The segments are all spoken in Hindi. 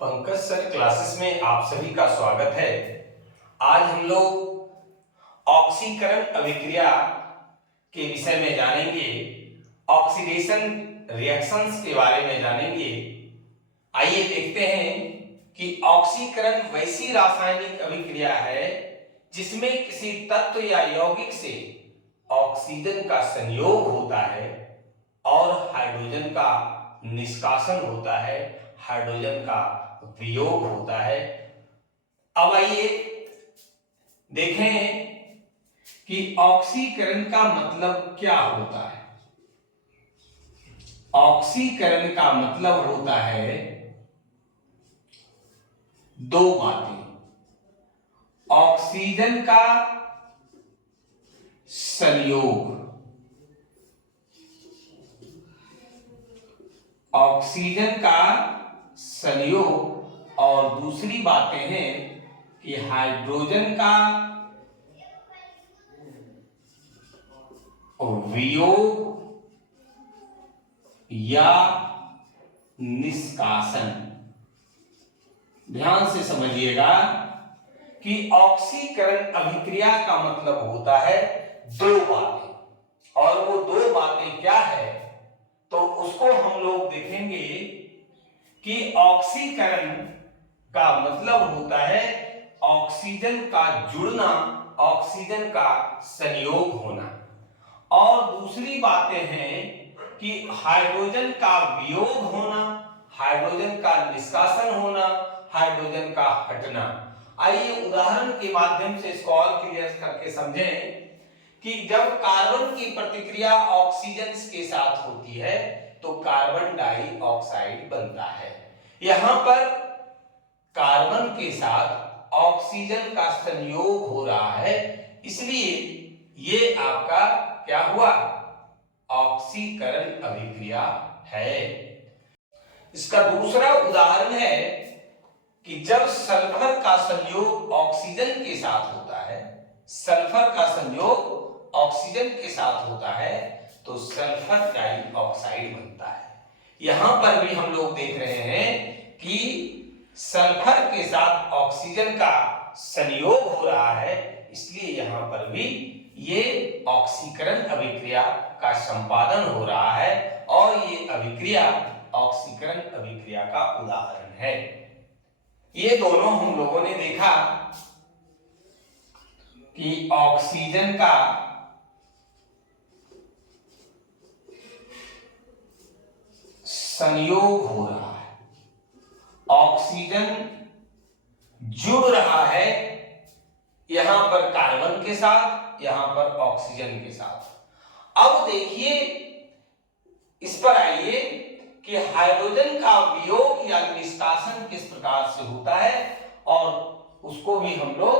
पंकज सर क्लासेस में आप सभी का स्वागत है। आज हम लोग ऑक्सीकरण अभिक्रिया के विषय में जानेंगे, ऑक्सीडेशन रिएक्शंस के बारे में जानेंगे। आइए देखते हैं कि ऑक्सीकरण वैसी रासायनिक अभिक्रिया है जिसमें किसी तत्व या यौगिक से ऑक्सीजन का संयोग होता है और हाइड्रोजन का निष्कासन होता है, हाइड्रोजन का वियोग होता है। अब आइए देखें कि ऑक्सीकरण का मतलब क्या होता है। ऑक्सीकरण का मतलब होता है दो बातें, ऑक्सीजन का संयोग, ऑक्सीजन का संयोग, और दूसरी बातें हैं कि हाइड्रोजन का वियोग या निष्कासन। ध्यान से समझिएगा कि ऑक्सीकरण अभिक्रिया का मतलब होता है दो बातें, और वो दो बातें क्या है तो उसको हम लोग देखेंगे कि ऑक्सीकरण का मतलब होता है ऑक्सीजन का जुड़ना, ऑक्सीजन का संयोग होना, और दूसरी बातें हैं कि हाइड्रोजन का वियोग होना, हाइड्रोजन का निष्कासन होना, हाइड्रोजन का हटना। आइए उदाहरण के माध्यम से इसको और क्लियर करके समझें कि जब कार्बन की प्रतिक्रिया ऑक्सीजन के साथ होती है तो कार्बन डाइऑक्साइड बनता है। यहां पर कार्बन के साथ ऑक्सीजन का संयोग हो रहा है, इसलिए ये आपका क्या हुआ, ऑक्सीकरण अभिक्रिया है। इसका दूसरा उदाहरण है कि जब सल्फर का संयोग ऑक्सीजन के साथ होता है, सल्फर का संयोग ऑक्सीजन के साथ होता है तो सल्फर डाइऑक्साइड बनता है। यहां पर भी हम लोग देख रहे हैं कि सल्फर के साथ ऑक्सीजन का संयोग हो रहा है, इसलिए यहां पर भी ये ऑक्सीकरण अभिक्रिया का संपादन हो रहा है, और ये अभिक्रिया ऑक्सीकरण अभिक्रिया का उदाहरण है। ये दोनों हम लोगों ने देखा कि ऑक्सीजन का संयोग हो रहा है, ऑक्सीजन जुड़ रहा है यहां पर कार्बन के साथ, यहां पर ऑक्सीजन के साथ। अब देखिए, इस पर आइए कि हाइड्रोजन का वियोग या निष्कासन किस प्रकार से होता है, और उसको भी हम लोग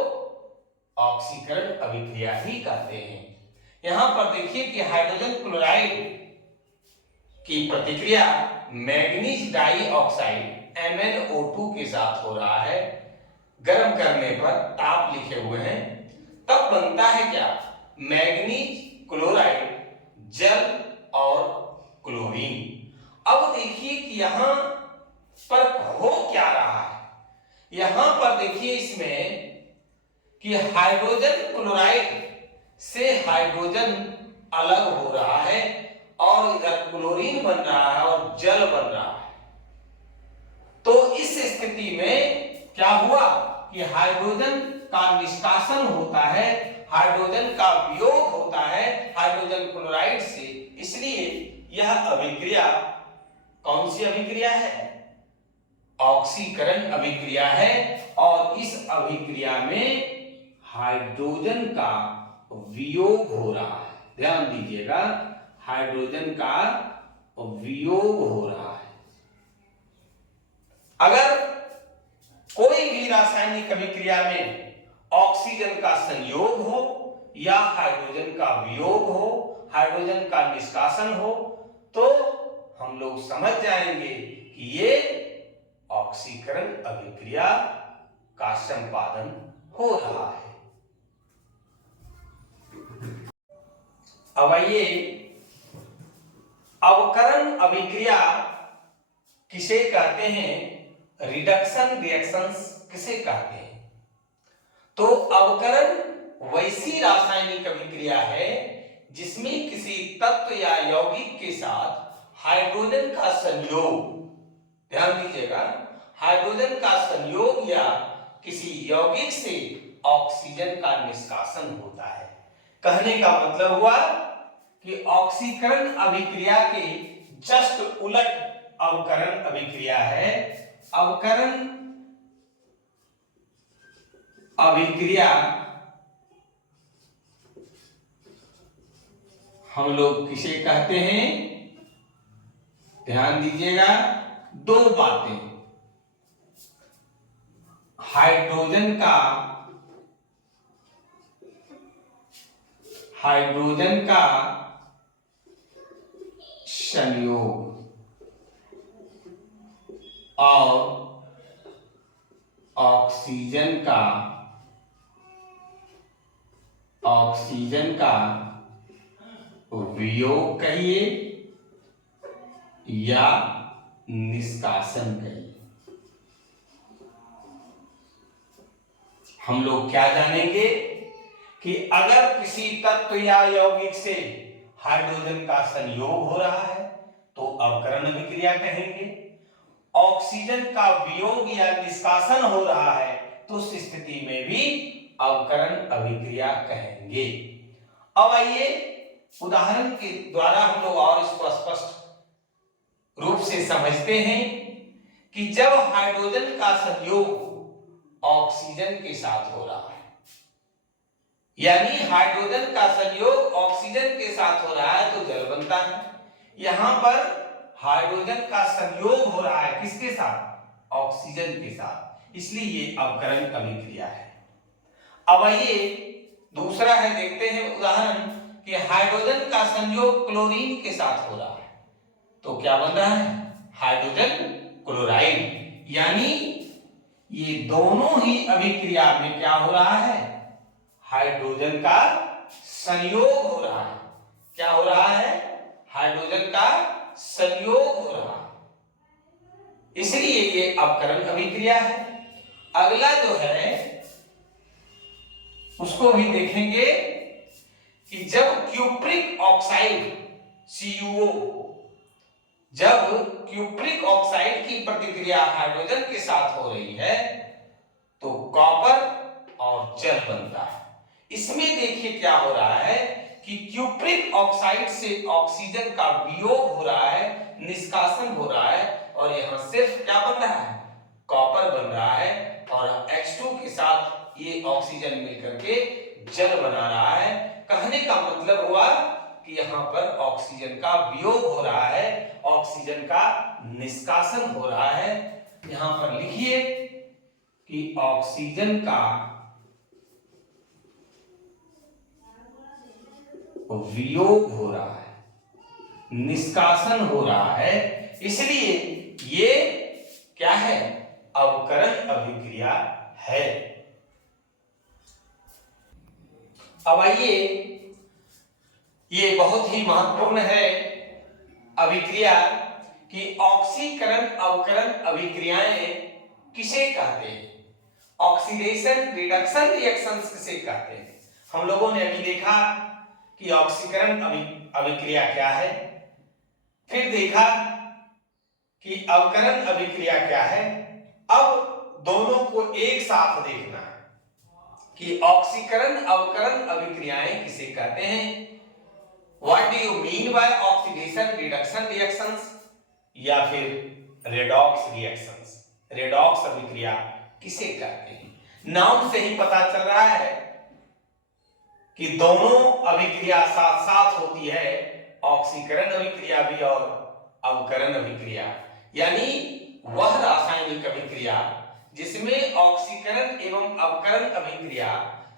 ऑक्सीकरण अभिक्रिया ही कहते हैं। यहां पर देखिए कि हाइड्रोजन क्लोराइड की प्रतिक्रिया मैग्नीज डाइऑक्साइड MnO2 के साथ हो रहा है। गर्म करने पर ताप लिखे हुए हैं, तब बनता है क्या, मैग्नीज क्लोराइड, जल और क्लोरीन। अब देखिए कि यहां पर हो क्या रहा है, यहां पर देखिए इसमें कि हाइड्रोजन क्लोराइड से हाइड्रोजन अलग हो रहा है और इधर क्लोरीन बन रहा है और जल बन रहा है। तो इस स्थिति में क्या हुआ कि हाइड्रोजन का निष्कासन होता है, हाइड्रोजन का वियोग होता है हाइड्रोजन क्लोराइड से, इसलिए यह अभिक्रिया कौन सी अभिक्रिया है, ऑक्सीकरण अभिक्रिया है। और इस अभिक्रिया में हाइड्रोजन का वियोग हो रहा है, ध्यान दीजिएगा, हाइड्रोजन का वियोग हो रहा है। अगर कोई भी रासायनिक अभिक्रिया में ऑक्सीजन का संयोग हो या हाइड्रोजन का वियोग हो, हाइड्रोजन का निष्कासन हो, तो हम लोग समझ जाएंगे कि ये ऑक्सीकरण अभिक्रिया का संपादन हो रहा है। अब आइए, अवकरण अभिक्रिया किसे कहते हैं रिडक्शन रिएक्शंस किसे कहते हैं? तो अवकरण वैसी रासायनिक अभिक्रिया है जिसमें किसी तत्व या यौगिक के साथ हाइड्रोजन का संयोग, ध्यान दीजिएगा, हाइड्रोजन का संयोग या किसी यौगिक से ऑक्सीजन का निष्कासन होता है। कहने का मतलब हुआ कि ऑक्सीकरण अभिक्रिया के जस्ट उलट अवकरण अभिक्रिया है। अवकरण अभिक्रिया हम लोग किसे कहते हैं? ध्यान दीजिएगा, दो बातें, हाइड्रोजन का संयोग और ऑक्सीजन का वियोग कहिए या निष्कासन कहिए। हम लोग क्या जानेंगे कि अगर किसी तत्व या यौगिक से हाइड्रोजन का संयोग हो रहा है तो अवकरण अभिक्रिया कहेंगे, ऑक्सीजन का वियोग या निष्कासन हो रहा है तो उस स्थिति में भी अवकरण अभिक्रिया कहेंगे। अब आइए उदाहरण के द्वारा हम लोग और इसको स्पष्ट रूप से समझते हैं कि जब हाइड्रोजन का संयोग ऑक्सीजन के साथ हो रहा है, यानी हाइड्रोजन का संयोग ऑक्सीजन के साथ हो रहा है तो जल बनता है। यहां पर हाइड्रोजन का संयोग हो रहा है किसके साथ? ऑक्सीजन के साथ, इसलिए ये अवकरण अभिक्रिया है। अब आइए दूसरा है, देखते हैं उदाहरण कि हाइड्रोजन का संयोग क्लोरीन के साथ हो रहा है तो क्या बन रहा है? Hydrogen chloride. यानी ये दोनों ही अभिक्रिया में क्या हो रहा है? हाइड्रोजन का संयोग हो रहा है। क्या हो रहा है? हाइड्रोजन का संयोग हो रहा है, इसलिए ये अवकरण अभिक्रिया है। अगला जो है उसको भी देखेंगे कि जब क्यूप्रिक ऑक्साइड CuO, जब क्यूप्रिक ऑक्साइड की प्रतिक्रिया हाइड्रोजन के साथ हो रही है तो कॉपर और जल बनता है। इसमें देखिए क्या हो रहा है कि क्यूप्रिक ऑक्साइड से ऑक्सीजन का वियोग हो रहा है, निष्कासन हो रहा है और यहां सिर्फ क्या बन रहा है? कॉपर बन रहा है और H2 के साथ ये ऑक्सीजन मिलकर के जल बना रहा है। कहने का मतलब हुआ कि यहां पर ऑक्सीजन का वियोग हो रहा है, ऑक्सीजन का निष्कासन हो रहा है। यहां पर लिखिए कि ऑक्सीजन का वियोग हो रहा है, निष्कासन हो रहा है, इसलिए ये क्या है? अवकरण अभिक्रिया है। अब आइए, ये बहुत ही महत्वपूर्ण है अभिक्रिया कि ऑक्सीकरण अवकरण अभिक्रियाएं किसे कहते हैं? ऑक्सीडेशन रिडक्शन रिएक्शंस किसे कहते हैं? हम लोगों ने अभी देखा कि ऑक्सीकरण अभिक्रिया क्या है, फिर देखा कि अवकरण अभिक्रिया क्या है। अब दोनों को एक साथ देखना है कि ऑक्सीकरण अवकरण अभिक्रियाएं किसे कहते हैं। What do you mean by oxidation reduction reactions या फिर रेडॉक्स रिएक्शंस? रेडॉक्स अभिक्रिया किसे कहते हैं? नाम से ही पता चल रहा है कि दोनों अभिक्रिया साथ साथ होती है, ऑक्सीकरण अभिक्रिया भी और अवकरण अभिक्रिया। यानी वह रासायनिक अभिक्रिया जिसमें ऑक्सीकरण एवं अवकरण अभिक्रिया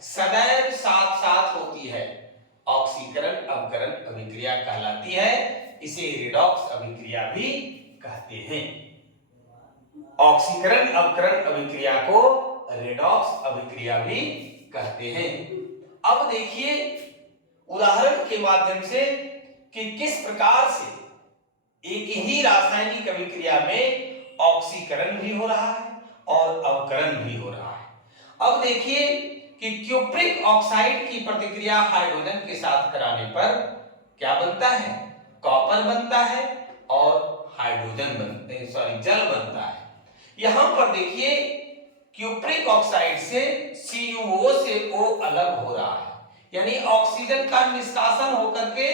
सदैव साथ साथ होती है, ऑक्सीकरण अवकरण अभिक्रिया कहलाती है। इसे रेडॉक्स अभिक्रिया भी कहते हैं। ऑक्सीकरण अवकरण अभिक्रिया को रेडॉक्स अभिक्रिया भी कहते हैं। अब देखिए उदाहरण के माध्यम से कि किस प्रकार से एक ही रासायनिक अभिक्रिया में ऑक्सीकरण भी हो रहा है और अवकरण भी हो रहा है। अब देखिए कि क्यूप्रिक ऑक्साइड की प्रतिक्रिया हाइड्रोजन के साथ कराने पर क्या बनता है, कॉपर बनता है और हाइड्रोजन जल बनता है। यहां पर देखिए क्यूप्रिक ऑक्साइड से CuO से O अलग हो रहा है, यानी ऑक्सीजन का निष्कासन होकर के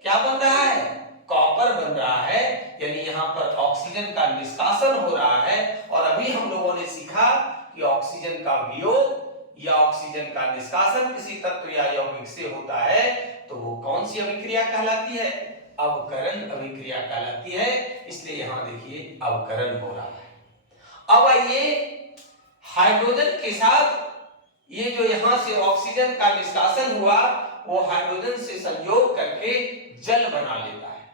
क्या बन रहा है, कॉपर बन रहा है, यानी यहां पर ऑक्सीजन का निष्कासन हो रहा है। और अभी हम लोगों ने सीखा कि ऑक्सीजन का वियोग या ऑक्सीजन का निष्कासन किसी तत्व या यौगिक से होता है तो वो कौन सी अभिक्रिया कहलाती है, अवकरण अभिक्रिया कहलाती है। इसलिए यहां देखिए अवकरण हो रहा है। अब आइए हाइड्रोजन के साथ ये जो यहां से ऑक्सीजन का निष्कासन हुआ वो हाइड्रोजन से संयोग करके जल बना लेता है,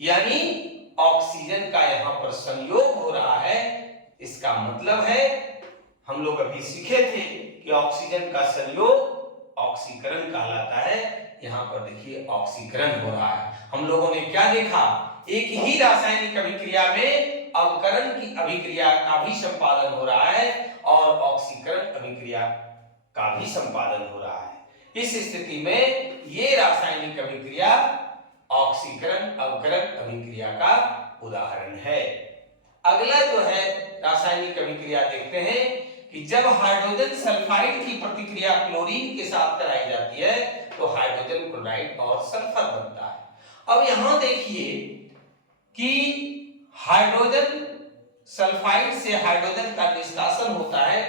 यानी ऑक्सीजन का यहां पर संयोग हो रहा है। इसका मतलब है हम लोग अभी सीखे थे कि ऑक्सीजन का संयोग ऑक्सीकरण कहलाता है। यहां पर देखिए ऑक्सीकरण हो रहा है। हम लोगों ने क्या देखा, एक ही रासायनिक अभिक्रिया में अवकरण की अभिक्रिया का भी संपादन हो रहा है और ऑक्सीकरण अभिक्रिया का भी संपादन हो रहा है। इस स्थिति में ये रासायनिक अभिक्रिया ऑक्सीकरण अवकरण अभिक्रिया का उदाहरण है। अगला जो है रासायनिक अभिक्रिया देखते हैं कि जब हाइड्रोजन सल्फाइड की प्रतिक्रिया क्लोरीन के साथ कराई जाती है तो हाइड्रोजन क्लोराइड और सल्फर बनता है। अब यहां देखिए कि हाइड्रोजन सल्फाइड से हाइड्रोजन का निष्कासन होता है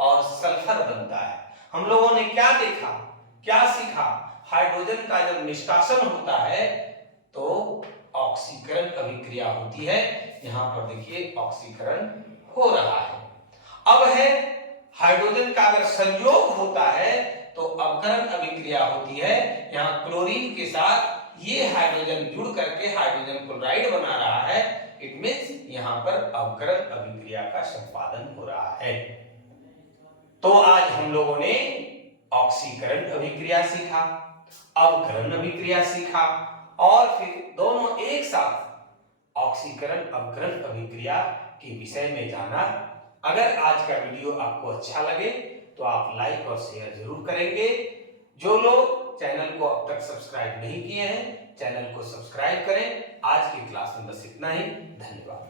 और सल्फर बनता है। हम लोगों ने क्या देखा, क्या सीखा, हाइड्रोजन का जब निष्कासन होता है तो ऑक्सीकरण अभिक्रिया होती है। यहां पर देखिए ऑक्सीकरण हो रहा है। अब है हाइड्रोजन का अगर संयोग होता है तो अवकरण अभिक्रिया होती है। यहां क्लोरीन के साथ ये हाइड्रोजन जुड़ करके हाइड्रोजन क्लोराइड बना रहा है। इट मींस यहां पर अवकरण अभिक्रिया का संपादन हो रहा है। तो आज हम लोगों ने ऑक्सीकरण अभिक्रिया सीखा, अवकरण अभिक्रिया सीखा और फिर दोनों एक साथ ऑक्सीकरण अवकरण अभिक्रिया के विषय में जाना। अगर आज का वीडियो आपको अच्छा लगे तो आप लाइक और शेयर जरूर करेंगे। जो लोग चैनल को अब तक सब्सक्राइब नहीं किए हैं चैनल को सब्सक्राइब करें। आज की क्लास में बस इतना ही। धन्यवाद।